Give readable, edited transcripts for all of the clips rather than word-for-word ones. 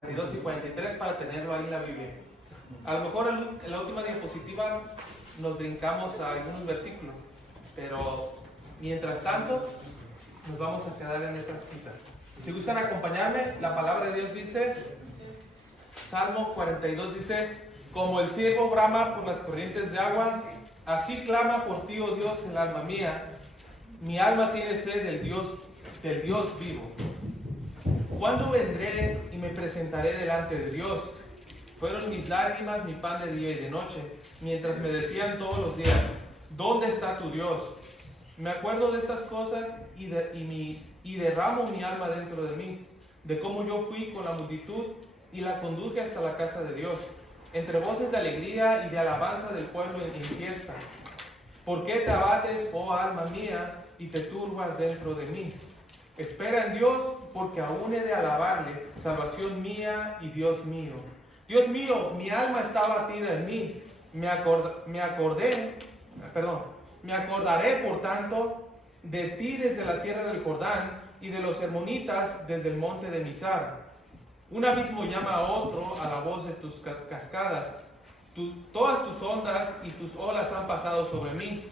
42 y 43 para tenerlo ahí en la Biblia. A lo mejor en la última diapositiva nos brincamos a algunos versículos, pero mientras tanto nos vamos a quedar en esta cita. Si gustan acompañarme, la palabra de Dios dice, Salmo 42 dice, como el ciervo brama por las corrientes de agua, así clama por ti, oh Dios, el alma mía. Mi alma tiene sed del Dios vivo. ¿Cuándo vendré y me presentaré delante de Dios? Fueron mis lágrimas mi pan de día y de noche, mientras me decían todos los días, ¿dónde está tu Dios? Me acuerdo de estas cosas y derramo mi alma dentro de mí, de cómo yo fui con la multitud y la conduje hasta la casa de Dios, entre voces de alegría y de alabanza del pueblo en fiesta. ¿Por qué te abates, oh alma mía, y te turbas dentro de mí? Espera en Dios, porque aún he de alabarle, salvación mía y Dios mío. Dios mío, mi alma está abatida en mí. Me acordaré, por tanto, de ti desde la tierra del Jordán y de los hermonitas desde el monte de Mizar. Un abismo llama a otro a la voz de tus cascadas. Todas tus ondas y tus olas han pasado sobre mí.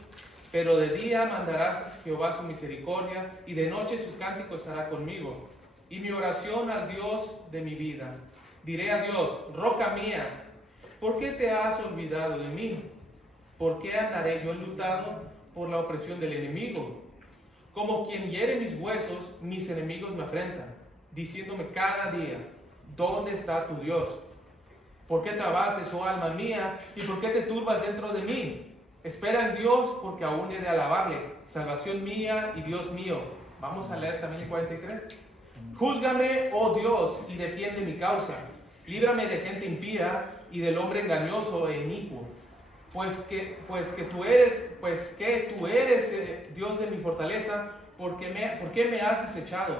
Pero de día mandarás Jehová su misericordia, y de noche su cántico estará conmigo. Y mi oración al Dios de mi vida. Diré a Dios, roca mía, ¿por qué te has olvidado de mí? ¿Por qué andaré yo enlutado por la opresión del enemigo? Como quien hiere mis huesos, mis enemigos me afrentan, diciéndome cada día, ¿dónde está tu Dios? ¿Por qué te abates, oh alma mía, y por qué te turbas dentro de mí? Espera en Dios, porque aún he de alabarle, salvación mía y Dios mío. Vamos a leer también el 43. Júzgame, oh Dios, y defiende mi causa. Líbrame de gente impía y del hombre engañoso e inicuo. Pues que tú eres Dios de mi fortaleza, ¿por qué me has desechado?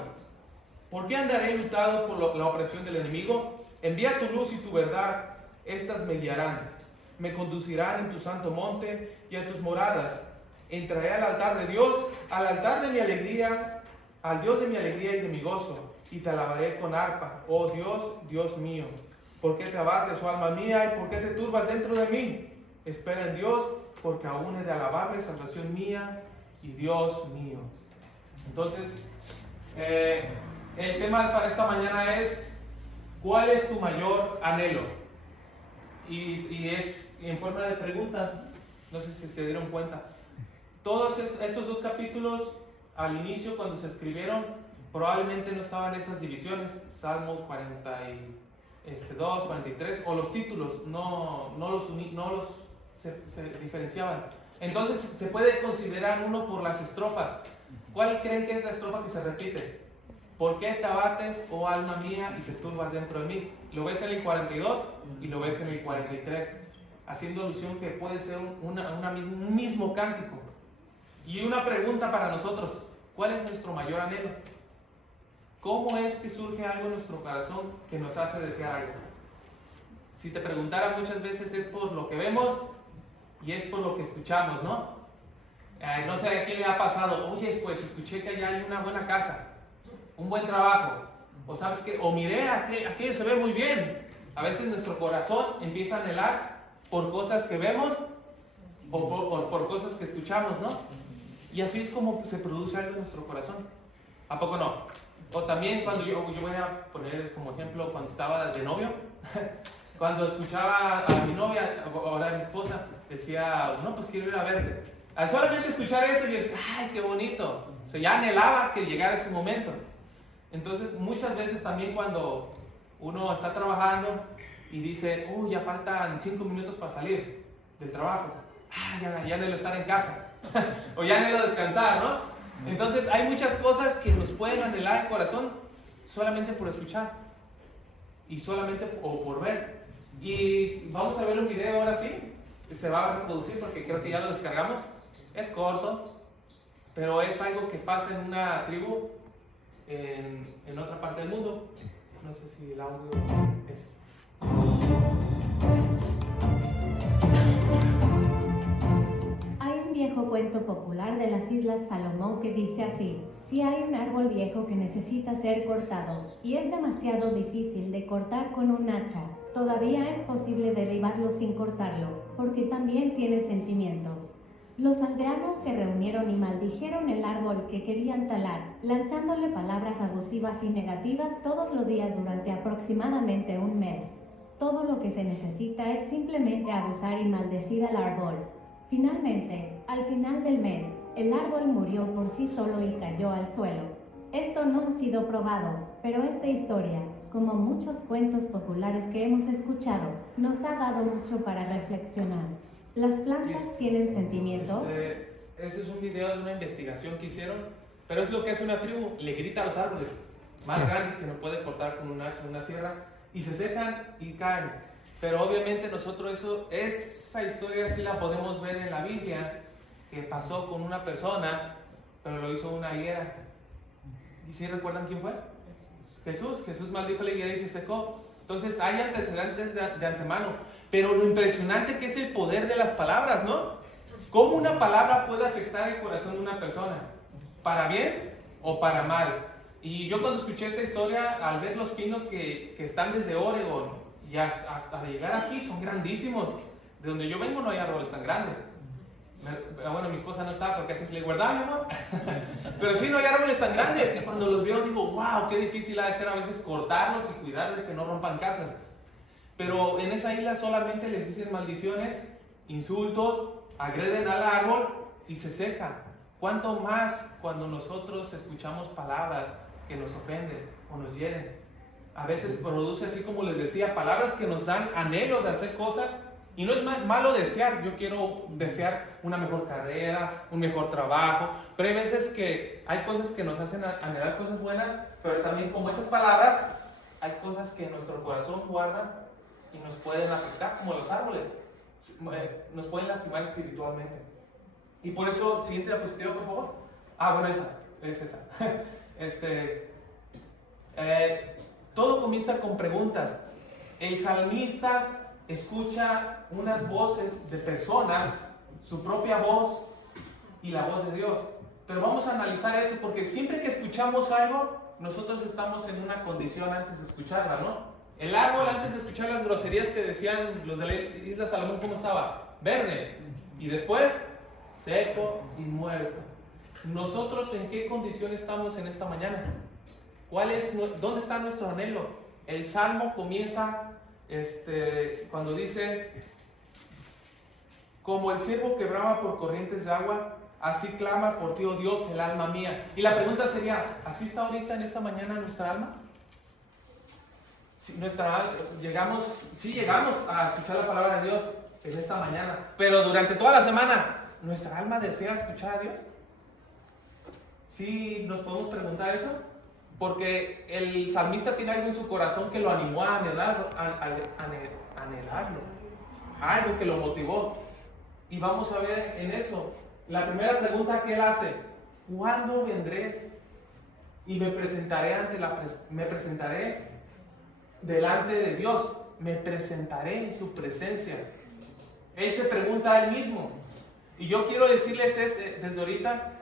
¿Por qué andaré enlutado por la opresión del enemigo? Envía tu luz y tu verdad, estas me guiarán. Me conducirán en tu santo monte y a tus moradas. Entraré al altar de Dios, al altar de mi alegría, al Dios de mi alegría y de mi gozo, y te alabaré con arpa, oh Dios, Dios mío. ¿Por qué te abates, oh alma mía, y por qué te turbas dentro de mí? Espera en Dios, porque aún he de alabarle, salvación mía y Dios mío. Entonces, el tema para esta mañana es, ¿cuál es tu mayor anhelo? Y es en forma de pregunta, no sé si se dieron cuenta. Todos estos dos capítulos, al inicio, cuando se escribieron, probablemente no estaban esas divisiones, Salmo 42, 43, o los títulos, se diferenciaban. Entonces se puede considerar uno por las estrofas. ¿Cuál creen que es la estrofa que se repite? ¿Por qué te abates, oh alma mía, y te turbas dentro de mí? Lo ves en el 42 y lo ves en el 43, haciendo alusión que puede ser un mismo cántico. Y una pregunta para nosotros, ¿cuál es nuestro mayor anhelo? ¿Cómo es que surge algo en nuestro corazón que nos hace desear algo? Si te preguntara muchas veces es por lo que vemos y es por lo que escuchamos, ¿no? No sé a quién le ha pasado, oye, pues escuché que allá hay una buena casa, un buen trabajo, o sabes que, o miré, aquello se ve muy bien. A veces nuestro corazón empieza a anhelar por cosas que vemos o por cosas que escuchamos, ¿no? Y así es como se produce algo en nuestro corazón. ¿A poco no? O también cuando yo voy a poner como ejemplo cuando estaba de novio, cuando escuchaba a mi novia, ahora a mi esposa, decía, no, pues quiero ir a verte. Al solamente escuchar eso, yo decía, ay, qué bonito. O sea, ya anhelaba que llegara ese momento. Entonces, muchas veces también cuando uno está trabajando y dice, ya faltan 5 minutos para salir del trabajo, ya anhelo estar en casa, o ya anhelo descansar, ¿no? Entonces, hay muchas cosas que nos pueden anhelar el corazón solamente por escuchar y solamente o por ver. Y vamos a ver un video ahora sí, que se va a reproducir porque creo que ya lo descargamos. Es corto, pero es algo que pasa en una tribu en otra parte del mundo. No sé si el audio es... Hay un viejo cuento popular de las Islas Salomón que dice así: Si hay un árbol viejo que necesita ser cortado y es demasiado difícil de cortar con un hacha, todavía es posible derribarlo sin cortarlo, porque también tiene sentimientos. Los aldeanos se reunieron y maldijeron el árbol que querían talar, lanzándole palabras abusivas y negativas todos los días durante aproximadamente un mes. Todo lo que se necesita es simplemente abusar y maldecir al árbol. Finalmente, al final del mes, el árbol murió por sí solo y cayó al suelo. Esto no ha sido probado, pero esta historia, como muchos cuentos populares que hemos escuchado, nos ha dado mucho para reflexionar. ¿Las plantas tienen sentimientos? Ese es un video de una investigación que hicieron, pero es lo que hace una tribu, le grita a los árboles más grandes que no puede cortar con un hacha o una sierra, y se secan y caen. Pero obviamente nosotros esa historia sí la podemos ver en la Biblia, que pasó con una persona, pero lo hizo una higuera. ¿Y si recuerdan quién fue? Jesús maldijo la higuera y se secó. Entonces hay antecedentes de antemano. Pero lo impresionante que es el poder de las palabras, ¿no? ¿Cómo una palabra puede afectar el corazón de una persona? ¿Para bien o para mal? Y yo cuando escuché esta historia, al ver los pinos que están desde Oregon y hasta llegar aquí, son grandísimos. De donde yo vengo no hay árboles tan grandes. Bueno, mi esposa no está porque así que le guardaba, mi amor. Pero sí, no hay árboles tan grandes. Y cuando los veo digo, wow, qué difícil ha de ser a veces cortarlos y cuidar de que no rompan casas. Pero en esa isla solamente les dicen maldiciones, insultos, agreden al árbol y se seca. ¿Cuánto más cuando nosotros escuchamos palabras que nos ofenden o nos hieren? A veces produce, así como les decía, palabras que nos dan anhelo de hacer cosas. Y no es malo desear, yo quiero desear una mejor carrera, un mejor trabajo, pero hay veces que hay cosas que nos hacen anhelar cosas buenas, pero también como esas palabras, hay cosas que nuestro corazón guarda y nos pueden afectar, como los árboles, nos pueden lastimar espiritualmente. Y por eso, siguiente diapositiva, por favor. Bueno, es esa. Todo comienza con preguntas. El salmista escucha unas voces de personas, su propia voz y la voz de Dios. Pero vamos a analizar eso porque siempre que escuchamos algo, nosotros estamos en una condición antes de escucharla, ¿no? El árbol, antes de escuchar las groserías que decían los de la isla Salomón, ¿cómo estaba? Verde. Y después, seco y muerto. ¿Nosotros en qué condición estamos en esta mañana? ¿Dónde está nuestro anhelo? El Salmo comienza cuando dice, como el ciervo que brama por corrientes de agua, así clama por ti, oh Dios, el alma mía. Y la pregunta sería, ¿así está ahorita en esta mañana nuestra alma? Llegamos a escuchar la palabra de Dios en esta mañana, pero durante toda la semana, ¿nuestra alma desea escuchar a Dios? ¿Sí nos podemos preguntar eso? Porque el salmista tiene algo en su corazón que lo animó a anhelarlo, algo que lo motivó. Y vamos a ver en eso. La primera pregunta que él hace, ¿cuándo vendré y me presentaré delante de Dios? Me presentaré en su presencia. Él se pregunta a él mismo. Y yo quiero decirles desde ahorita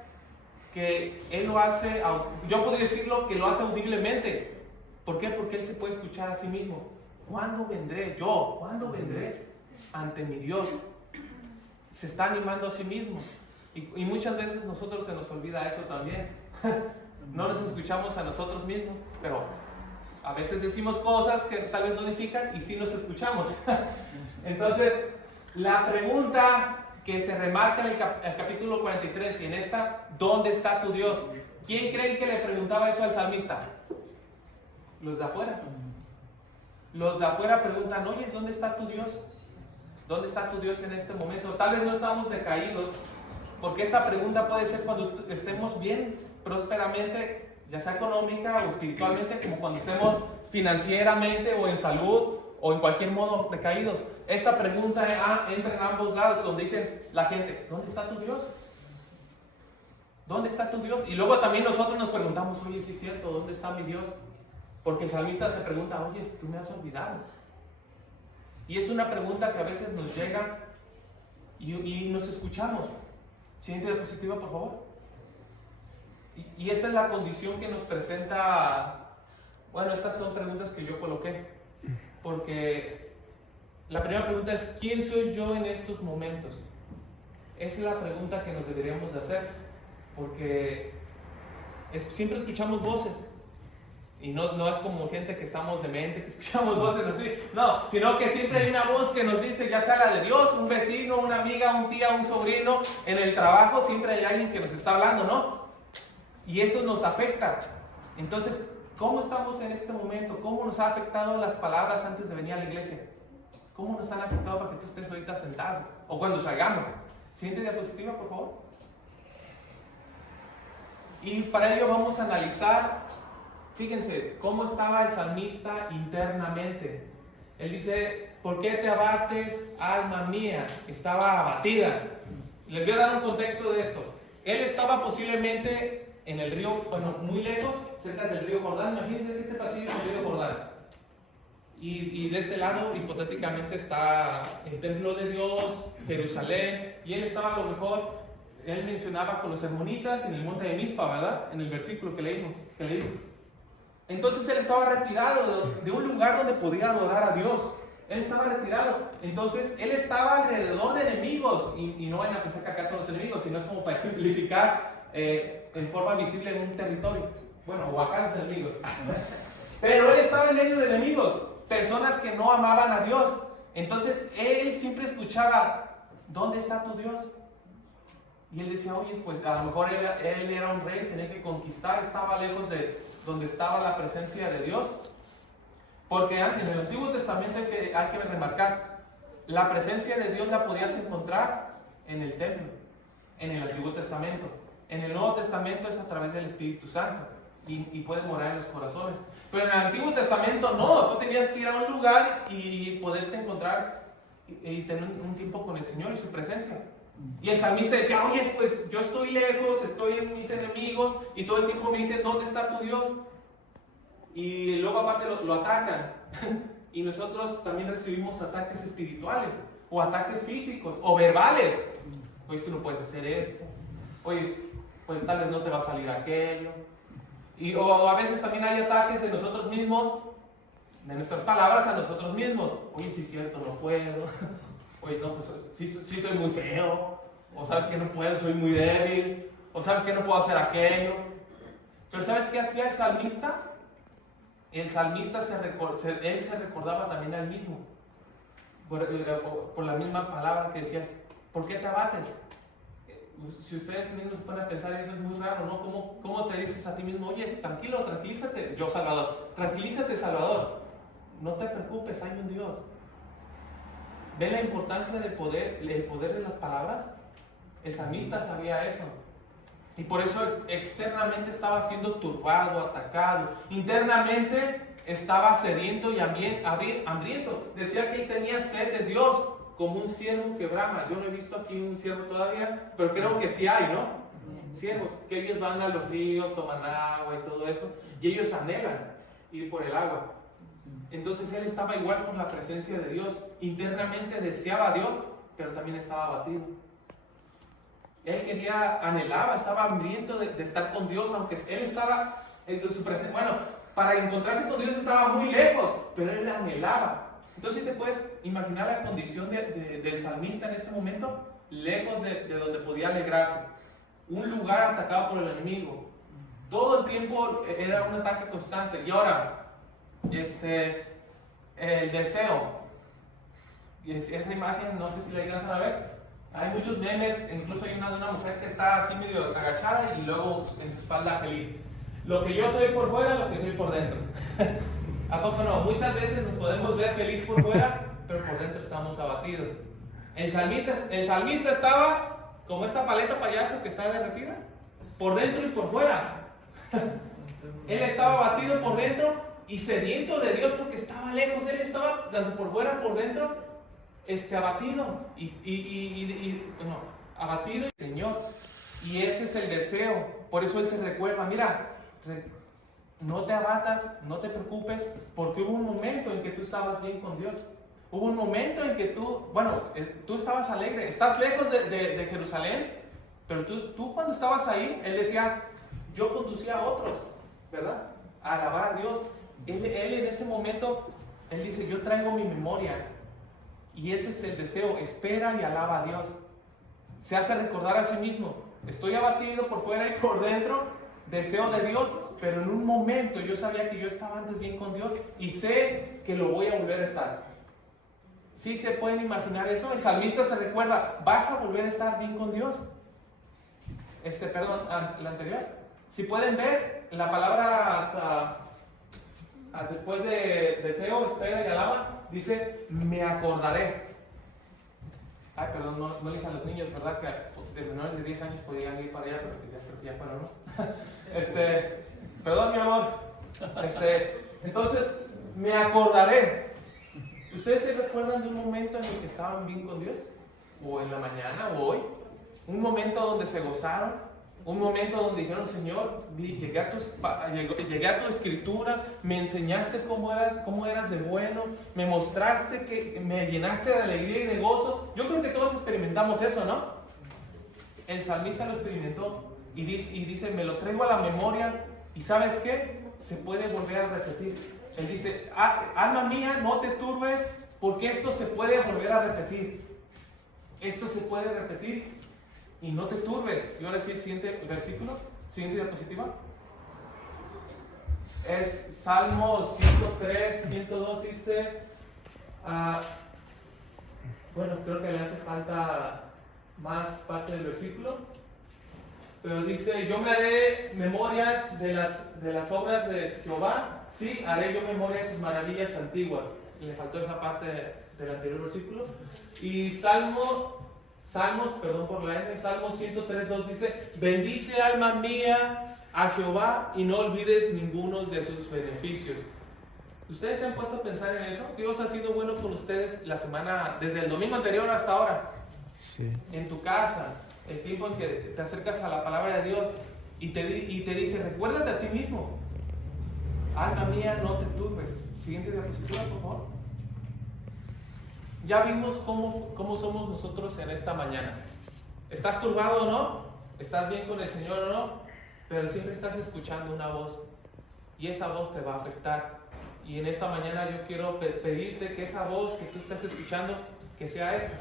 que él lo hace, yo podría decirlo que lo hace audiblemente. ¿Por qué? Porque él se puede escuchar a sí mismo. ¿Cuándo vendré yo? ¿Cuándo vendré ante mi Dios? Se está animando a sí mismo. Y muchas veces nosotros se nos olvida eso también. No nos escuchamos a nosotros mismos, pero a veces decimos cosas que tal vez no edifican y sí nos escuchamos. Entonces, la pregunta que se remarca en el capítulo 43 y en esta, ¿dónde está tu Dios? ¿Quién creen que le preguntaba eso al salmista? Los de afuera. Los de afuera preguntan, oye, ¿dónde está tu Dios? ¿Dónde está tu Dios en este momento? Tal vez no estamos decaídos, porque esta pregunta puede ser cuando estemos bien prósperamente, ya sea económica o espiritualmente, como cuando estemos financieramente o en salud o en cualquier modo decaídos. Esta pregunta entra en ambos lados, donde dicen la gente, ¿dónde está tu Dios? ¿Dónde está tu Dios? Y luego también nosotros nos preguntamos, oye, sí es cierto, ¿dónde está mi Dios? Porque el salmista se pregunta, oye, tú me has olvidado. Y es una pregunta que a veces nos llega y nos escuchamos. Siguiente diapositiva, por favor. Y esta es la condición que nos presenta. Bueno, estas son preguntas que yo coloqué, porque la primera pregunta es: ¿quién soy yo en estos momentos? Esa es la pregunta que nos deberíamos de hacer, porque siempre escuchamos voces, y no es como gente que estamos demente, que escuchamos voces así, no, sino que siempre hay una voz que nos dice, ya sea la de Dios, un vecino, una amiga, un tía, un sobrino, en el trabajo siempre hay alguien que nos está hablando, ¿no? Y eso nos afecta. Entonces, ¿cómo estamos en este momento? ¿Cómo nos ha afectado las palabras antes de venir a la iglesia? ¿Cómo nos han afectado para que tú estés ahorita sentado? O cuando salgamos. Siguiente diapositiva, por favor. Y para ello vamos a analizar, fíjense, cómo estaba el salmista internamente. Él dice, ¿por qué te abates, alma mía? Estaba abatida. Les voy a dar un contexto de esto. Él estaba posiblemente en el río, bueno, muy lejos, cerca del río Jordán. Imagínense que este pasillo es el río Jordán. Y de este lado, hipotéticamente, está el templo de Dios, Jerusalén, y él estaba a lo mejor, él mencionaba con los hermonitas en el monte de Mizpa, ¿verdad? En el versículo que leímos. Entonces él estaba retirado de un lugar donde podía adorar a Dios. Él estaba retirado. Entonces él estaba alrededor de enemigos. Y no vayan a pensar que acá son los enemigos, sino es como para ejemplificar en forma visible en un territorio. Bueno, o acá los enemigos. Pero él estaba en medio de enemigos, personas que no amaban a Dios. Entonces él siempre escuchaba, ¿dónde está tu Dios? Y él decía, oye, pues a lo mejor él era un rey, tenía que conquistar, estaba lejos de donde estaba la presencia de Dios. Porque en el Antiguo Testamento hay que remarcar, la presencia de Dios la podías encontrar en el templo, en el Antiguo Testamento. En el Nuevo Testamento es a través del Espíritu Santo y puedes morar en los corazones. Pero en el Antiguo Testamento no, tú tenías que ir a un lugar y poderte encontrar y tener un tiempo con el Señor y su presencia. Y el salmista decía, oye, pues yo estoy lejos, estoy en mis enemigos y todo el tiempo me dicen, ¿dónde está tu Dios? Y luego aparte lo atacan. Y nosotros también recibimos ataques espirituales, o ataques físicos, o verbales. Oye, tú no puedes hacer esto. Oye, pues tal vez no te va a salir aquello. O a veces también hay ataques de nosotros mismos, de nuestras palabras a nosotros mismos. Oye, sí es cierto, no puedo. Oye, no, pues sí soy muy feo. O sabes que no puedo, soy muy débil. O sabes que no puedo hacer aquello. Pero ¿sabes qué hacía el salmista? El salmista él se recordaba también a él mismo. Por la misma palabra que decías, ¿por qué te abates? Si ustedes mismos se ponen a pensar, eso es muy raro, ¿no? ¿Cómo te dices a ti mismo? Oye, tranquilo, tranquilízate. Yo, Salvador, tranquilízate, Salvador. No te preocupes, hay un Dios. ¿Ven la importancia del poder, el poder de las palabras? El salmista sabía eso. Y por eso externamente estaba siendo turbado, atacado. Internamente estaba sediento y hambriento. Decía que él tenía sed de Dios, como un ciervo que brama. Yo no he visto aquí un ciervo todavía, pero creo que sí hay, ¿no? Ciervos, que ellos van a los ríos, toman agua y todo eso, y ellos anhelan ir por el agua. Entonces él estaba igual con la presencia de Dios. Internamente deseaba a Dios, pero también estaba abatido. Él anhelaba, estaba hambriento de estar con Dios, aunque él estaba en su presencia. Bueno, para encontrarse con Dios estaba muy lejos, pero él anhelaba. Entonces, ¿te puedes imaginar la condición del salmista en este momento? Lejos de donde podía alegrarse. Un lugar atacado por el enemigo. Todo el tiempo era un ataque constante. Y ahora, el deseo. Y esa imagen, no sé si la alcanzan a ver. Hay muchos memes, incluso hay una de una mujer que está así medio agachada y luego en su espalda feliz. Lo que yo soy por fuera, lo que soy por dentro. ¿A poco no? Muchas veces nos podemos ver feliz por fuera, pero por dentro estamos abatidos. El salmista estaba como esta paleta payaso que está derretida, por dentro y por fuera. Él estaba abatido por dentro y sediento de Dios porque estaba lejos. Él estaba tanto por fuera, por dentro, abatido abatido y Señor. Y ese es el deseo. Por eso él se recuerda, mira, no te abatas, no te preocupes, porque hubo un momento en que tú estabas bien con Dios. Hubo un momento en que tú estabas alegre. Estás lejos de Jerusalén, pero tú cuando estabas ahí, él decía, yo conducía a otros, ¿verdad? A alabar a Dios. Él en ese momento, él dice, yo traigo mi memoria. Y ese es el deseo, espera y alaba a Dios. Se hace recordar a sí mismo, estoy abatido por fuera y por dentro, deseo de Dios, pero en un momento yo sabía que yo estaba antes bien con Dios y sé que lo voy a volver a estar. ¿Sí se pueden imaginar eso? El salmista se recuerda, vas a volver a estar bien con Dios. Perdón, la anterior. Si pueden ver, la palabra hasta después de deseo, espera y alaba, dice, me acordaré. Ay, perdón, no elijan los niños, ¿verdad? Que de menores de 10 años podían ir para allá, pero creo que ya fueron, ¿no? Perdón, mi amor. Entonces, me acordaré. ¿Ustedes se recuerdan de un momento en el que estaban bien con Dios? ¿O en la mañana o hoy? Un momento donde se gozaron, un momento donde dijeron, Señor, llegué a tu escritura, me enseñaste cómo eras de bueno, me mostraste que me llenaste de alegría y de gozo. Yo creo que todos experimentamos eso, ¿no? El salmista lo experimentó y dice, me lo traigo a la memoria y ¿sabes qué? Se puede volver a repetir. Él dice, alma mía, no te turbes porque esto se puede volver a repetir. Esto se puede repetir. Y no te turbes. Y ahora sí, el siguiente versículo, siguiente diapositiva. Es Salmo 103, 102, dice, bueno, creo que le hace falta más parte del versículo, pero dice, yo me haré memoria de las obras de Jehová, sí, haré yo memoria de tus maravillas antiguas. Le faltó esa parte del anterior versículo. Y Salmos, perdón por la N, Salmos 103.2 dice, bendice alma mía a Jehová y no olvides ninguno de sus beneficios. ¿Ustedes se han puesto a pensar en eso? Dios ha sido bueno con ustedes la semana, desde el domingo anterior hasta ahora. Sí. En tu casa, el tiempo en que te acercas a la palabra de Dios y te dice, recuérdate a ti mismo. Alma mía, no te turbes. Siguiente diapositiva, por favor. Ya vimos cómo somos nosotros en esta mañana. ¿Estás turbado o no? ¿Estás bien con el Señor o no? Pero siempre estás escuchando una voz y esa voz te va a afectar. Y en esta mañana yo quiero pedirte que esa voz que tú estás escuchando, que sea esta.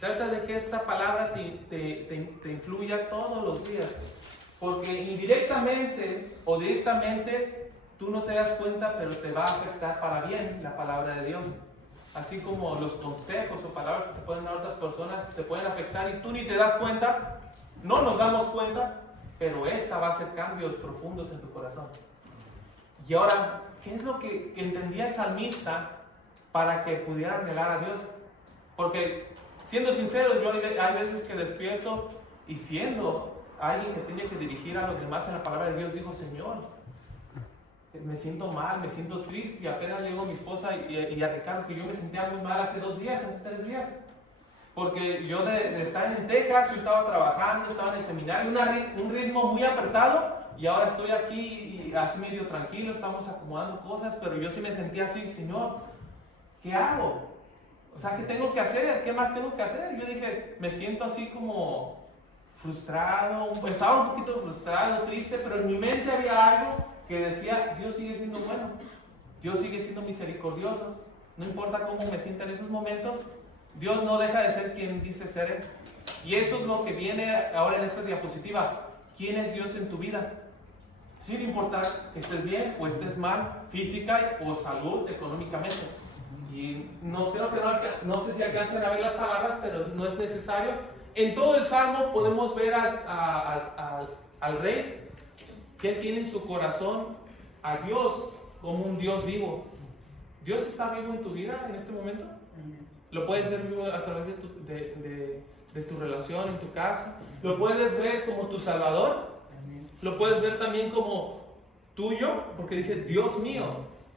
Trata de que esta palabra te influya todos los días. Porque indirectamente o directamente tú no te das cuenta, pero te va a afectar para bien la palabra de Dios. Así como los consejos o palabras que te pueden dar otras personas te pueden afectar y tú ni te das cuenta, no nos damos cuenta, pero esta va a hacer cambios profundos en tu corazón. Y ahora, ¿qué es lo que entendía el salmista para que pudiera anhelar a Dios? Porque, siendo sincero, yo hay veces que despierto y siendo alguien que tiene que dirigir a los demás en la palabra de Dios, digo, Señor, me siento mal, me siento triste, y apenas le digo a mi esposa y a Ricardo que yo me sentía muy mal hace 2 días, hace 3 días. Porque yo de estar en Texas, yo estaba trabajando, estaba en el seminario, un ritmo muy apretado, y ahora estoy aquí y así medio tranquilo, estamos acomodando cosas, pero yo sí me sentía así, Señor, ¿qué hago? O sea, ¿qué tengo que hacer? ¿Qué más tengo que hacer? Yo dije, me siento así como frustrado, estaba un poquito frustrado, triste, pero en mi mente había algo que decía, Dios sigue siendo bueno, Dios sigue siendo misericordioso, no importa cómo me sienta en esos momentos, Dios no deja de ser quien dice ser Él. Y eso es lo que viene ahora en esta diapositiva. ¿Quién es Dios en tu vida? Sin importar que estés bien o estés mal, física o salud, económicamente. Y no sé si alcanzan a ver las palabras, pero no es necesario. En todo el Salmo podemos ver al rey, que él tiene en su corazón a Dios como un Dios vivo. ¿Dios está vivo en tu vida en este momento? Lo puedes ver vivo a través de tu relación en tu casa. Lo puedes ver como tu Salvador. Lo puedes ver también como tuyo, porque dice Dios mío.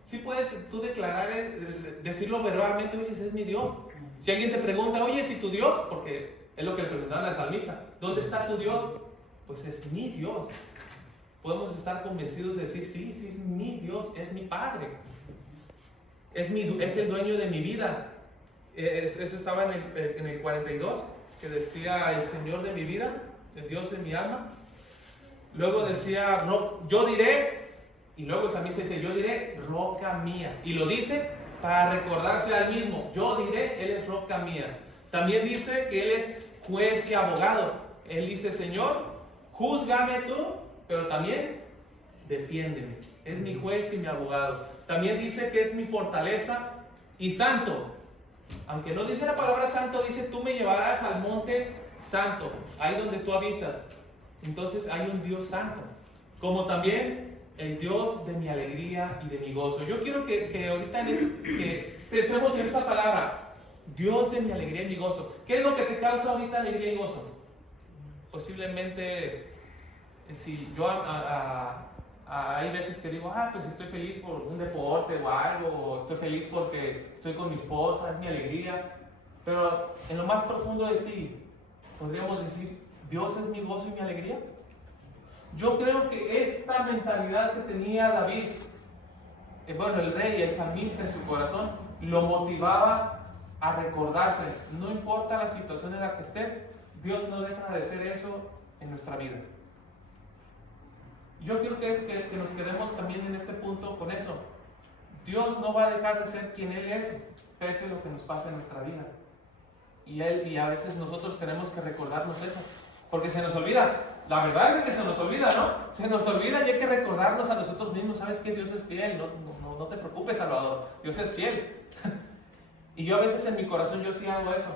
Sí puedes tú declarar, decirlo verbalmente, oye, ese es mi Dios. Si alguien te pregunta, oye, si tu Dios, porque es lo que le preguntaban a la salmista, ¿dónde está tu Dios? Pues es mi Dios. Podemos estar convencidos de decir, sí, es mi Dios, es mi Padre. Es el dueño de mi vida. Eso estaba en el 42, que decía el Señor de mi vida, el Dios de mi alma. Luego decía, yo diré, y luego el salmista dice, yo diré, roca mía. Y lo dice para recordarse al mismo, yo diré, Él es roca mía. También dice que Él es juez y abogado. Él dice, Señor, júzgame tú, pero también defiéndeme. Es mi juez y mi abogado. También dice que es mi fortaleza y santo. Aunque no dice la palabra santo, dice, tú me llevarás al monte santo, ahí donde tú habitas. Entonces hay un Dios santo, como también el Dios de mi alegría y de mi gozo. Yo quiero que ahorita que pensemos en esa palabra, Dios de mi alegría y mi gozo. ¿Qué es lo que te causa ahorita alegría y gozo? Posiblemente, si yo hay veces que digo, pues estoy feliz por un deporte o algo, o estoy feliz porque estoy con mi esposa, es mi alegría. Pero en lo más profundo de ti, podríamos decir, ¿Dios es mi gozo y mi alegría? Yo creo que esta mentalidad que tenía David, el rey, el salmista en su corazón, lo motivaba a recordarse, no importa la situación en la que estés, Dios no deja de ser eso en nuestra vida. Yo quiero que nos quedemos también en este punto con eso. Dios no va a dejar de ser quien Él es, pese a lo que nos pasa en nuestra vida. Y a veces nosotros tenemos que recordarnos eso, porque se nos olvida. La verdad es que se nos olvida, ¿no? Se nos olvida y hay que recordarnos a nosotros mismos. ¿Sabes qué? Dios es fiel. No te preocupes, Salvador. Dios es fiel. Y yo a veces en mi corazón yo sí hago eso.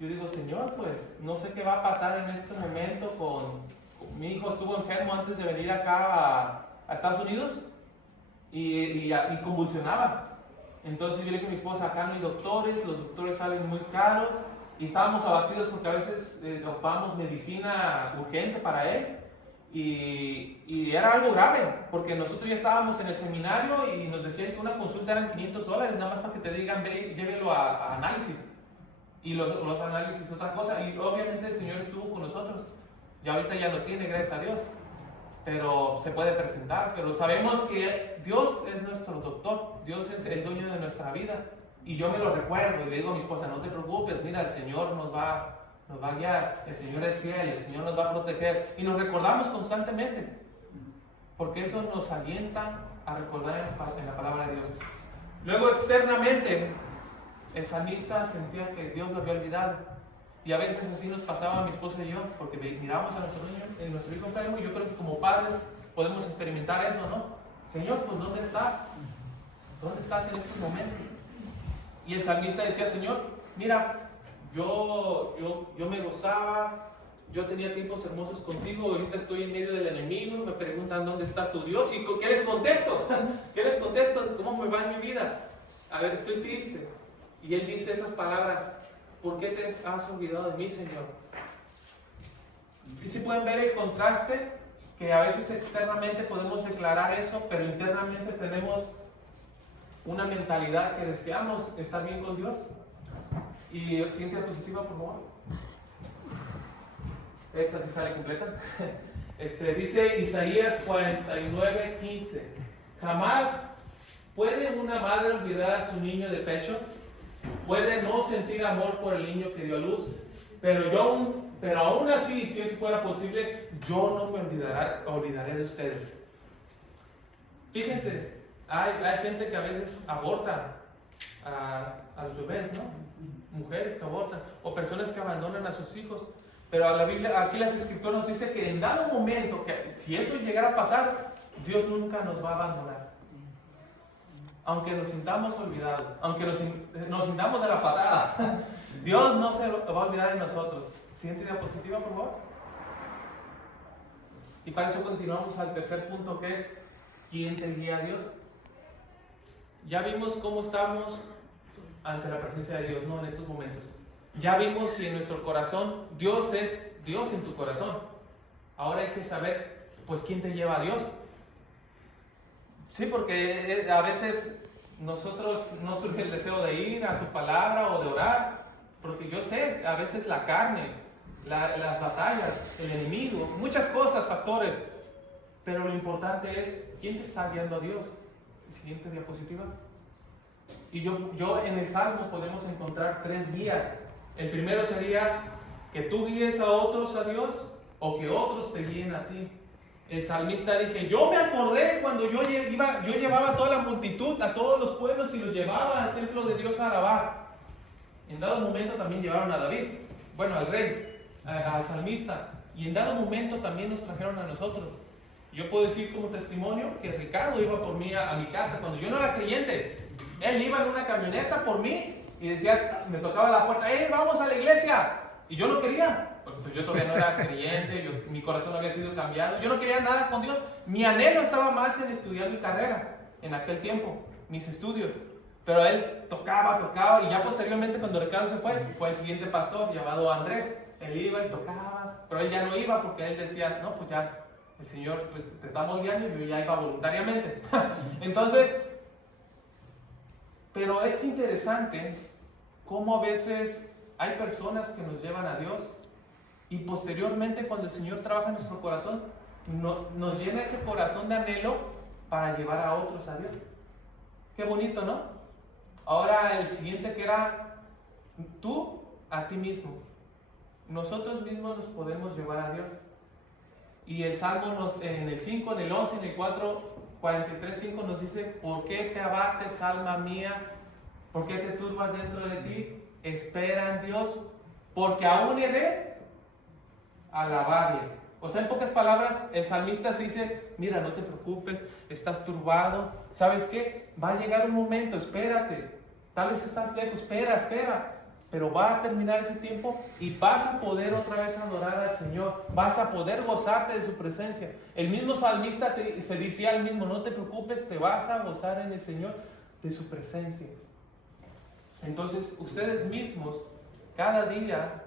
Yo digo, Señor, pues no sé qué va a pasar en este momento con mi hijo. Estuvo enfermo antes de venir acá a Estados Unidos y convulsionaba. Entonces yo le dije a mi esposa, acá no hay doctores, los doctores salen muy caros, y estábamos abatidos porque a veces ocupábamos medicina urgente para él, y era algo grave, porque nosotros ya estábamos en el seminario y nos decían que una consulta eran $500, nada más para que te digan, ve, llévelo a análisis, y los análisis es otra cosa, y obviamente el Señor estuvo con nosotros, y ahorita ya lo tiene, gracias a Dios. Pero se puede presentar, pero sabemos que Dios es nuestro doctor, Dios es el dueño de nuestra vida. Y yo me lo recuerdo y le digo a mi esposa, no te preocupes, mira, el Señor nos va a guiar, el Señor es fiel, el Señor nos va a proteger. Y nos recordamos constantemente, porque eso nos alienta a recordar en la palabra de Dios. Luego externamente, el salmista sentía que Dios lo había olvidado. Y a veces así nos pasaba a mi esposa y yo, porque miramos a nuestro hijo enfermo, y yo creo que como padres podemos experimentar eso, ¿no? Señor, pues ¿dónde estás? ¿Dónde estás en este momento? Y el salmista decía, Señor, mira, yo me gozaba, yo tenía tiempos hermosos contigo, ahorita estoy en medio del enemigo, me preguntan dónde está tu Dios, y ¿qué les contesto? ¿Qué les contesto? ¿Cómo me va en mi vida? A ver, estoy triste. Y él dice esas palabras, ¿por qué te has olvidado de mí, Señor? Y si pueden ver el contraste, que a veces externamente podemos declarar eso, pero internamente tenemos una mentalidad que deseamos estar bien con Dios. Y siguiente diapositiva, por favor. Esta sí sale completa. Dice Isaías 49:15. Jamás puede una madre olvidar a su niño de pecho. Puede no sentir amor por el niño que dio a luz, pero aún así, si eso fuera posible, yo no me olvidaré de ustedes. Fíjense, hay gente que a veces aborta a los bebés, ¿no? Mujeres que abortan, o personas que abandonan a sus hijos. Pero la Biblia, aquí las Escrituras nos dice que en dado momento, que si eso llegara a pasar, Dios nunca nos va a abandonar. Aunque nos sintamos olvidados, aunque nos sintamos de la patada, Dios no se va a olvidar de nosotros. Siguiente diapositiva, por favor. Y para eso continuamos al tercer punto, que es ¿quién te guía a Dios? Ya vimos cómo estamos ante la presencia de Dios, ¿no? En estos momentos. Ya vimos si en nuestro corazón Dios es Dios en tu corazón. Ahora hay que saber, pues, ¿quién te lleva a Dios? Sí, porque a veces nosotros no surge el deseo de ir a su palabra o de orar, porque yo sé, a veces la carne, las batallas, el enemigo, muchas cosas, factores, pero lo importante es quién te está guiando a Dios. Siguiente diapositiva. Y yo en el Salmo podemos encontrar 3 guías. El primero sería que tú guíes a otros a Dios o que otros te guíen a ti. El salmista dije, yo me acordé cuando yo llevaba a toda la multitud, a todos los pueblos y los llevaba al templo de Dios a alabar. En dado momento también llevaron a David, bueno, al rey, al salmista, y en dado momento también nos trajeron a nosotros. Yo puedo decir como testimonio que Ricardo iba por mí a mi casa cuando yo no era creyente. Él iba en una camioneta por mí y decía, me tocaba la puerta, ¡hey, vamos a la iglesia! Y yo no quería, porque pues yo todavía no era creyente, mi corazón había sido cambiado, yo no quería nada con Dios. Mi anhelo estaba más en estudiar mi carrera en aquel tiempo, mis estudios. Pero él tocaba, y ya posteriormente cuando Ricardo se fue el siguiente pastor llamado Andrés. Él iba y tocaba, pero él ya no iba porque él decía, no, pues ya, el Señor pues, te está moldeando y yo ya iba voluntariamente. Entonces, pero es interesante cómo a veces hay personas que nos llevan a Dios y posteriormente cuando el Señor trabaja en nuestro corazón, nos llena ese corazón de anhelo para llevar a otros a Dios. Qué bonito, ¿no? Ahora el siguiente que era tú a ti mismo. Nosotros mismos nos podemos llevar a Dios. Y el Salmo en el 5, en el 11, en el 4, 43, 5 nos dice, ¿por qué te abates, alma mía? ¿Por qué te turbas dentro de ti? Espera en Dios, porque aún he de alabarle. O sea, en pocas palabras, el salmista se dice, mira, no te preocupes, estás turbado. ¿Sabes qué? Va a llegar un momento, espérate. Tal vez estás lejos, espera. Pero va a terminar ese tiempo y vas a poder otra vez adorar al Señor. Vas a poder gozarte de su presencia. El mismo salmista se decía al mismo, no te preocupes, te vas a gozar en el Señor de su presencia. Entonces, ustedes mismos, cada día,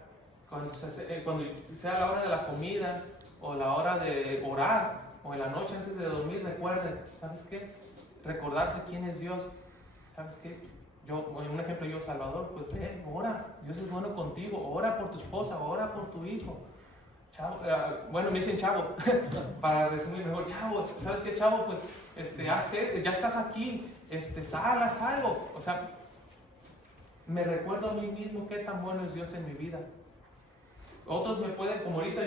cuando sea la hora de la comida, o la hora de orar, o en la noche antes de dormir, recuerden, ¿sabes qué? Recordarse quién es Dios. ¿Sabes qué? Un ejemplo, yo, Salvador, pues ven, ora, Dios es bueno contigo, ora por tu esposa, ora por tu hijo. Chavo, bueno, me dicen chavo, para resumir mejor, chavo, ¿sabes qué, chavo? Pues, ya estás aquí, haz algo. O sea, me recuerdo a mí mismo qué tan bueno es Dios en mi vida. Otros me pueden, como ahorita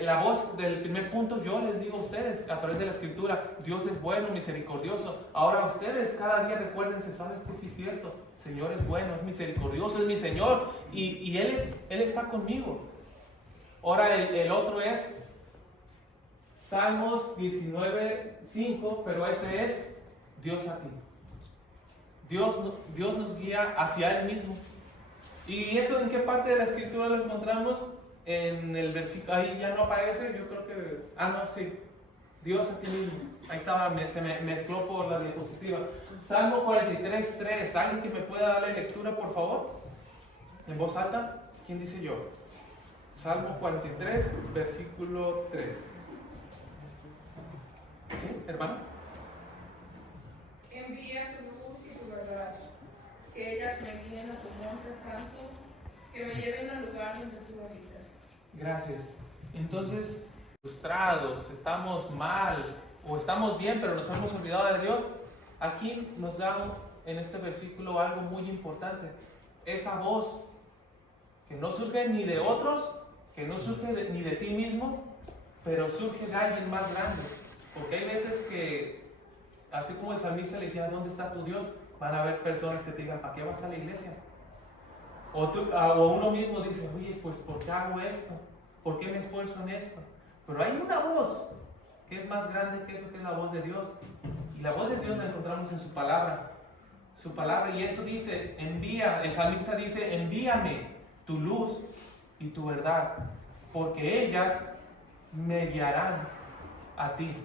la voz del primer punto, yo les digo a ustedes a través de la escritura, Dios es bueno, misericordioso. Ahora ustedes cada día recuérdense, ¿sabes qué? Sí es cierto, Señor es bueno, es misericordioso, es mi Señor y Él está conmigo. Ahora el otro es Salmos 19:5, pero ese es Dios a ti. Dios nos guía hacia Él mismo. ¿Y eso en qué parte de la escritura lo encontramos? En el versículo, ahí ya no aparece, yo creo que, no, sí, Dios a ti mismo. Ahí estaba, se me mezcló por la diapositiva. Salmo 43:3, ¿alguien que me pueda dar la lectura, por favor? En voz alta, ¿quién dice yo? Salmo 43, versículo 3. ¿Sí, hermano? Envía tu luz y tu verdad, que ellas me guíen a tu monte santo, que me lleven al lugar donde tú habitas. Gracias. Entonces, frustrados, estamos mal o estamos bien, pero nos hemos olvidado de Dios. Aquí nos da en este versículo algo muy importante. Esa voz que no surge ni de otros, que no surge ni de ti mismo, pero surge de alguien más grande. Porque hay veces que, así como el salmista le decía, ¿dónde está tu Dios? Van a haber personas que te digan, ¿para qué vas a la iglesia? O uno mismo dice, oye, pues ¿por qué hago esto? ¿Por qué me esfuerzo en esto? Pero hay una voz que es más grande que eso, que es la voz de Dios. Y la voz de Dios la encontramos en su palabra. Su palabra, y eso dice, el salmista dice, envíame tu luz y tu verdad, porque ellas me guiarán a ti.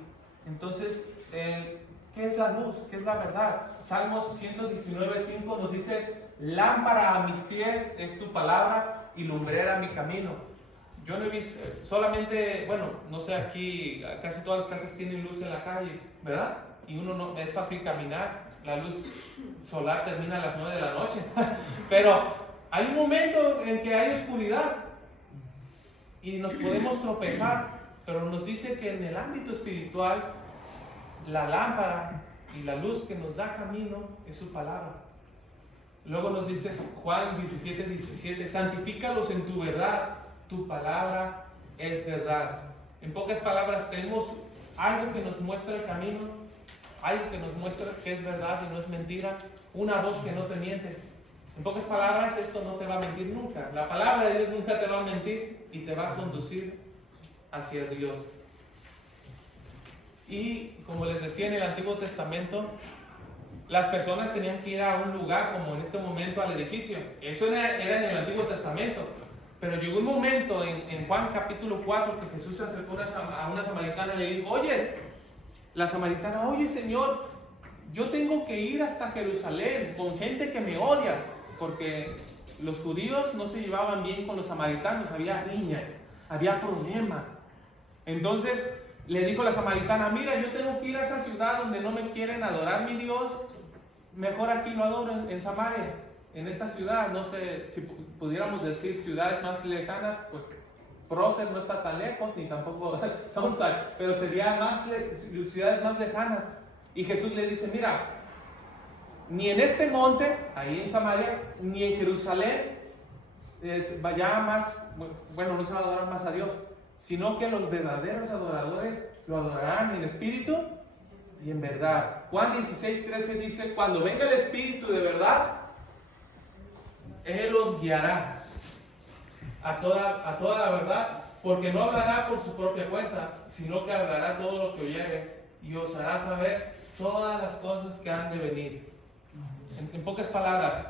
Entonces, ¿qué es la luz? ¿Qué es la verdad? Salmos 119:5 nos dice, lámpara a mis pies es tu palabra y lumbrera mi camino. Yo no he visto, solamente, bueno, no sé, aquí casi todas las casas tienen luz en la calle, ¿verdad? Y no, es fácil caminar, la luz solar termina a las 9 de la noche, pero hay un momento en que hay oscuridad y nos podemos tropezar, pero nos dice que en el ámbito espiritual, la lámpara y la luz que nos da camino es su palabra. Luego nos dice Juan 17:17, santifícalos en tu verdad, tu palabra es verdad. En pocas palabras, tenemos algo que nos muestra el camino, algo que nos muestra que es verdad y no es mentira, una voz que no te miente. En pocas palabras, esto no te va a mentir nunca. La palabra de Dios nunca te va a mentir y te va a conducir hacia Dios. Y como les decía, en el Antiguo Testamento, las personas tenían que ir a un lugar, como en este momento al edificio. Eso era en el Antiguo Testamento. Pero llegó un momento en Juan capítulo 4 que Jesús se acercó a una samaritana y le dijo: oye, la samaritana, oye Señor, yo tengo que ir hasta Jerusalén con gente que me odia, porque los judíos no se llevaban bien con los samaritanos, había riña, había problema. Entonces le dijo la samaritana: mira, yo tengo que ir a esa ciudad donde no me quieren adorar mi Dios, mejor aquí lo adoro en Samaria, en esta ciudad. No sé si pudiéramos decir ciudades más lejanas, pues Prócer no está tan lejos, ni tampoco Sunside, pero serían ciudades más lejanas. Y Jesús le dice: mira, ni en este monte, ahí en Samaria, ni en Jerusalén, vaya más, bueno, no se va a adorar más a Dios, sino que los verdaderos adoradores lo adorarán en espíritu y en verdad. Juan 16:13 dice: cuando venga el Espíritu de verdad, Él los guiará a toda la verdad, porque no hablará por su propia cuenta, sino que hablará todo lo que oyere y os hará saber todas las cosas que han de venir. En pocas palabras,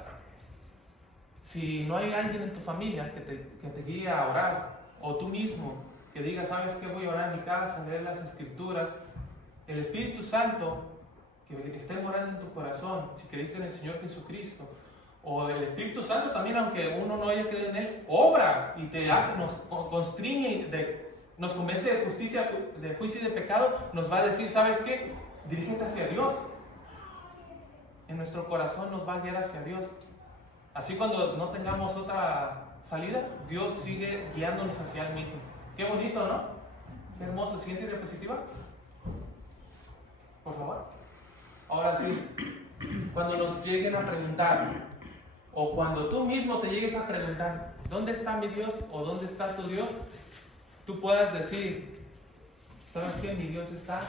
si no hay alguien en tu familia que te guíe a orar, o tú mismo que digas: sabes que voy a orar en mi casa, leer las Escrituras, el Espíritu Santo que esté morando en tu corazón, si crees en el Señor Jesucristo, o el Espíritu Santo también, aunque uno no haya creído en Él, obra y te hace, nos constriñe, nos convence de justicia, de juicio y de pecado, nos va a decir: ¿sabes qué? Dirígete hacia Dios. En nuestro corazón nos va a guiar hacia Dios. Así, cuando no tengamos otra salida, Dios sigue guiándonos hacia Él mismo. Qué bonito, ¿no? Qué hermoso. Siguiente diapositiva, por favor. Ahora sí, cuando nos lleguen a preguntar, o cuando tú mismo te llegues a preguntar: ¿dónde está mi Dios? O ¿dónde está tu Dios? Tú puedas decir: ¿sabes qué? Mi Dios está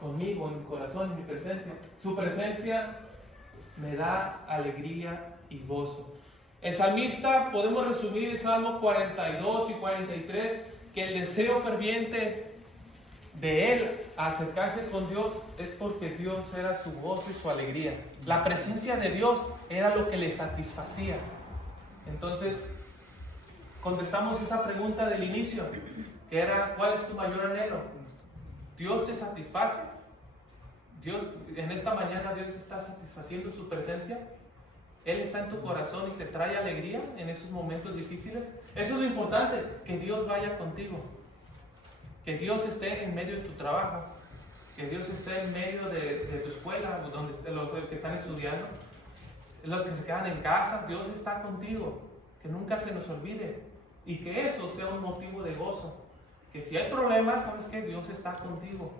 conmigo, en mi corazón, en mi presencia. Su presencia me da alegría y gozo. El salmista, podemos resumir el Salmo 42 y 43, que el deseo ferviente de él a acercarse con Dios es porque Dios era su gozo y su alegría. La presencia de Dios era lo que le satisfacía. Entonces, contestamos esa pregunta del inicio, que era: ¿cuál es tu mayor anhelo? ¿Dios te satisface? Dios, en esta mañana Dios está satisfaciendo su presencia. Él está en tu corazón y te trae alegría en esos momentos difíciles. Eso es lo importante, que Dios vaya contigo, que Dios esté en medio de tu trabajo, que Dios esté en medio de tu escuela, donde los que están estudiando, los que se quedan en casa. Dios está contigo, que nunca se nos olvide, y que eso sea un motivo de gozo, que si hay problemas, ¿sabes qué? Dios está contigo.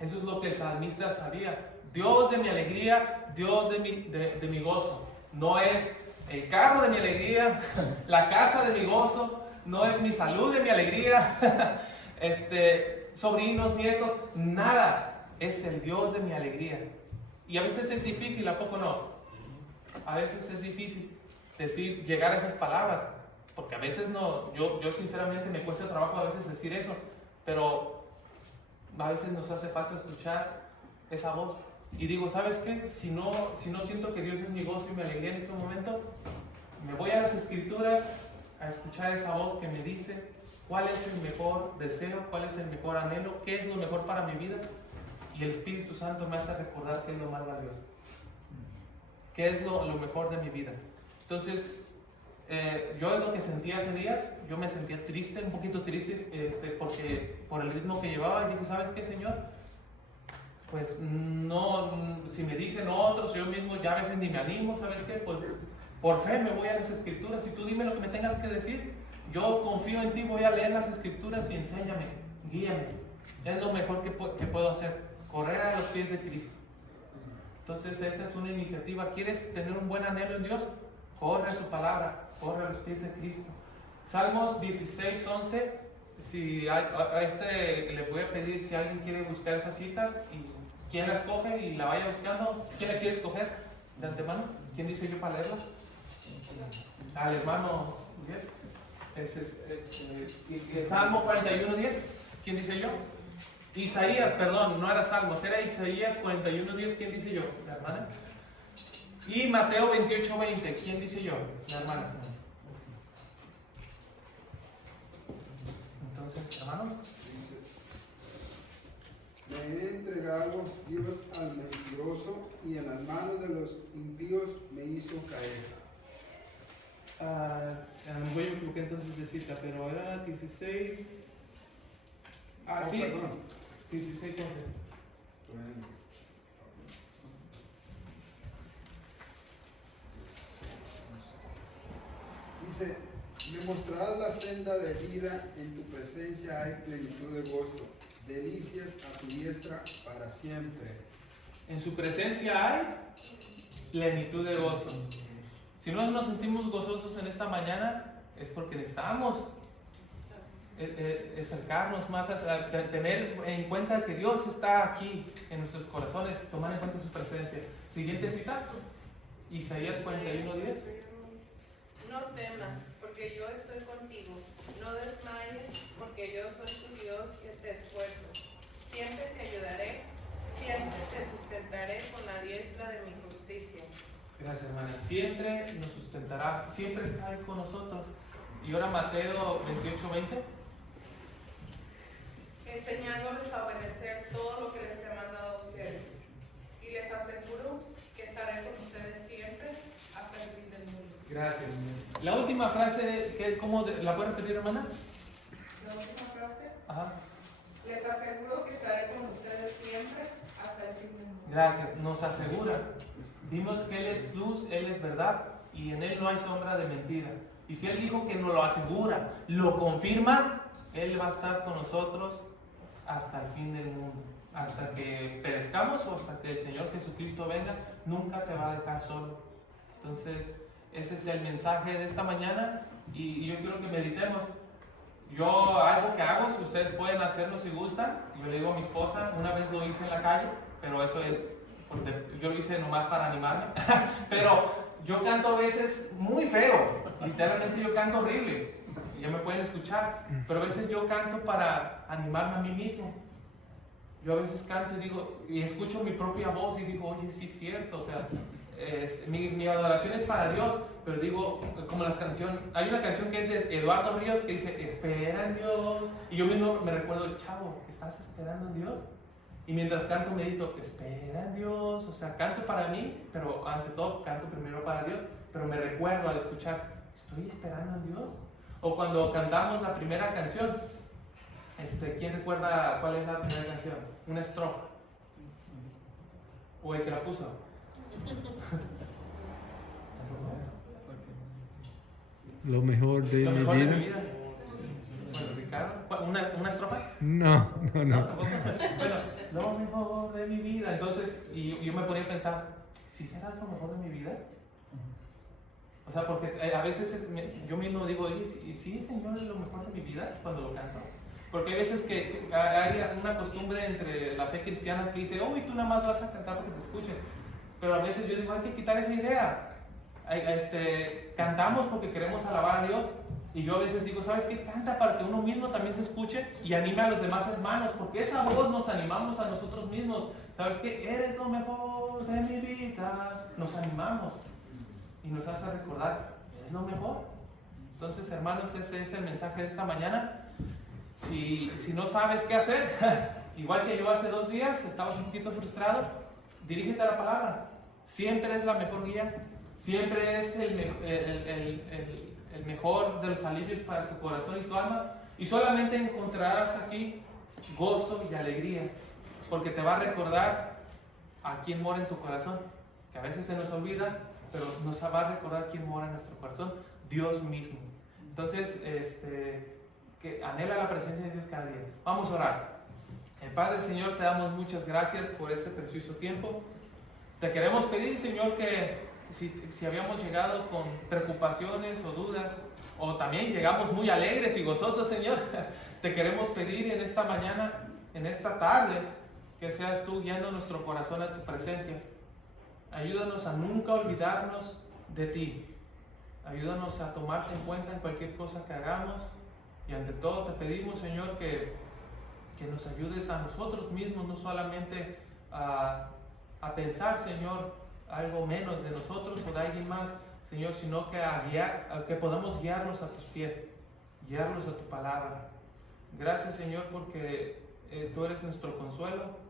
Eso es lo que el salmista sabía: Dios de mi alegría, Dios de mi gozo. No es el carro de mi alegría, la casa de mi gozo, no es mi salud de mi alegría, sobrinos, nietos, nada. Es el Dios de mi alegría. Y a veces es difícil, ¿a poco no? A veces es difícil llegar a esas palabras, porque a veces no, yo sinceramente me cuesta trabajo a veces decir eso, pero a veces nos hace falta escuchar esa voz. Y digo: ¿sabes qué? Si no siento que Dios es mi gozo y mi alegría en este momento, me voy a las Escrituras a escuchar esa voz que me dice cuál es el mejor deseo, cuál es el mejor anhelo, qué es lo mejor para mi vida. Y el Espíritu Santo me hace recordar qué es lo más valioso, qué es lo mejor de mi vida. Entonces, yo es lo que sentía hace días. Yo me sentía triste, un poquito triste, porque por el ritmo que llevaba, y dije: ¿sabes qué, Señor? Pues no, si me dicen otros, yo mismo ya a veces ni me animo. ¿Sabes qué? Pues por fe me voy a las Escrituras, y tú dime lo que me tengas que decir. Yo confío en ti, voy a leer las Escrituras y enséñame, guíame. Es lo mejor que puedo hacer, correr a los pies de Cristo. Entonces, esa es una iniciativa. ¿Quieres tener un buen anhelo en Dios? Corre a su palabra, corre a los pies de Cristo. Salmos 16:11 Si a este le voy a pedir si alguien quiere buscar esa cita y quién la escoge y la vaya buscando. ¿Quién la quiere escoger de antemano? ¿Quién dice yo para leerla? Al hermano Miguel. Salmo 41:10. ¿Quién dice yo? Isaías, perdón, no era Salmos, era Isaías 41:10. ¿Quién dice yo? La hermana. Y Mateo 28:20. ¿Quién dice yo? La hermana. Entonces, hermano. Dice, me he entregado Dios al mentiroso y en las manos de los impíos me hizo caer. Voy a equivocar entonces de cita, pero era 16. Sí, Perdón. 16:11. Bueno. Dice, me mostrarás la senda de vida, en tu presencia hay plenitud de gozo, delicias a tu diestra para siempre. En su presencia hay plenitud de gozo. Si no nos sentimos gozosos en esta mañana, es porque necesitamos acercarnos más, a tener en cuenta que Dios está aquí en nuestros corazones, tomar en cuenta su presencia. Siguiente cita, Isaías 41:10. No temas, porque yo estoy contigo. No desmayes, porque yo soy tu Dios que te esfuerzo. Siempre te ayudaré, siempre te sustentaré con la diestra de mi justicia. Gracias, hermana. Siempre nos sustentará, siempre está ahí con nosotros. Y ahora Mateo 28:20. Enseñándoles a obedecer todo lo que les he mandado a ustedes. Y les aseguro que estaré con ustedes siempre hasta el fin del mundo. Gracias. La última frase, ¿cómo la puede repetir, hermana? La última frase. Ajá. Les aseguro que estaré con ustedes siempre hasta el fin del mundo. Gracias. Nos asegura. Vimos que Él es luz, Él es verdad y en Él no hay sombra de mentira. Y si Él dijo que nos lo asegura, lo confirma, Él va a estar con nosotros hasta el fin del mundo. Hasta que perezcamos o hasta que el Señor Jesucristo venga, nunca te va a dejar solo. Entonces, ese es el mensaje de esta mañana y yo quiero que meditemos. Yo algo que hago, si ustedes pueden hacerlo si gustan, yo le digo a mi esposa, una vez lo hice en la calle, pero eso es, porque yo lo hice nomás para animarme, pero yo canto a veces muy feo, literalmente yo canto horrible, ya me pueden escuchar, pero a veces yo canto para animarme a mí mismo. Yo a veces canto y digo, y escucho mi propia voz y digo, oye, sí es cierto, o sea, mi adoración es para Dios, pero digo, como las canciones, hay una canción que es de Eduardo Ríos que dice, espera en Dios, y yo mismo me recuerdo, chavo, ¿estás esperando en Dios? Y mientras canto medito, espera en Dios, o sea, canto para mí, pero ante todo canto primero para Dios, pero me recuerdo al escuchar, ¿estoy esperando en Dios? O cuando cantamos la primera canción, ¿quién recuerda cuál es la primera canción? Una estrofa. O el que la puso. Lo mejor de Lo mi mejor vida. de mi vida. Bueno, Ricardo, ¿una estrofa? No. ¿Tampoco? Bueno, lo mejor de mi vida. Entonces, y yo me ponía a pensar, ¿si será lo mejor de mi vida? O sea, porque a veces yo mismo digo, oye, ¿sí, Señor, es lo mejor de mi vida cuando lo canto? Porque hay veces que hay una costumbre entre la fe cristiana que dice, uy, tú nada más vas a cantar porque te escuchen. Pero a veces yo digo, hay que quitar esa idea. Cantamos porque queremos alabar a Dios. Y yo a veces digo, ¿sabes qué? Canta para que uno mismo también se escuche y anime a los demás hermanos. Porque esa voz nos animamos a nosotros mismos. ¿Sabes qué? Eres lo mejor de mi vida. Nos animamos. Y nos hace recordar, es lo mejor. Entonces, hermanos, ese es el mensaje de esta mañana. Si no sabes qué hacer, igual que yo hace 2 días, estabas un poquito frustrado, dirígete a la palabra. Siempre es la mejor guía, siempre es el mejor de los alivios para tu corazón y tu alma. Y solamente encontrarás aquí gozo y alegría, porque te va a recordar a quién mora en tu corazón, que a veces se nos olvida, pero nos va a recordar quién mora en nuestro corazón, Dios mismo. Entonces, que anhela la presencia de Dios cada día. Vamos a orar. Padre, Señor, te damos muchas gracias por este precioso tiempo. Te queremos pedir, Señor, que si habíamos llegado con preocupaciones o dudas, o también llegamos muy alegres y gozosos, Señor, te queremos pedir en esta mañana, en esta tarde, que seas tú guiando nuestro corazón a tu presencia. Ayúdanos a nunca olvidarnos de ti. Ayúdanos a tomarte en cuenta en cualquier cosa que hagamos. Y ante todo te pedimos, Señor, que nos ayudes a nosotros mismos, no solamente a pensar, Señor, algo menos de nosotros o de alguien más, Señor, sino que a que podamos guiarlos a tus pies, guiarlos a tu palabra. Gracias, Señor, porque tú eres nuestro consuelo.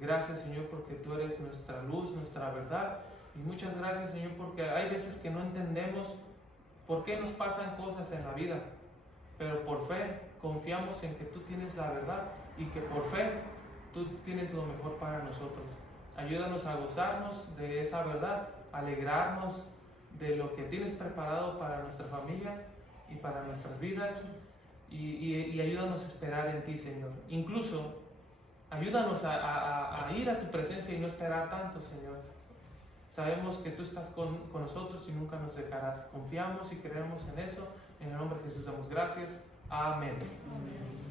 Gracias, Señor, porque tú eres nuestra luz, nuestra verdad. Y muchas gracias, Señor, porque hay veces que no entendemos por qué nos pasan cosas en la vida. Pero por fe confiamos en que tú tienes la verdad y que por fe tú tienes lo mejor para nosotros. Ayúdanos a gozarnos de esa verdad, alegrarnos de lo que tienes preparado para nuestra familia y para nuestras vidas. Y ayúdanos a esperar en ti, Señor. Incluso ayúdanos a ir a tu presencia y no esperar tanto, Señor. Sabemos que tú estás con nosotros y nunca nos dejarás. Confiamos y creemos en eso. En el nombre de Jesús damos gracias. Amén. Amén.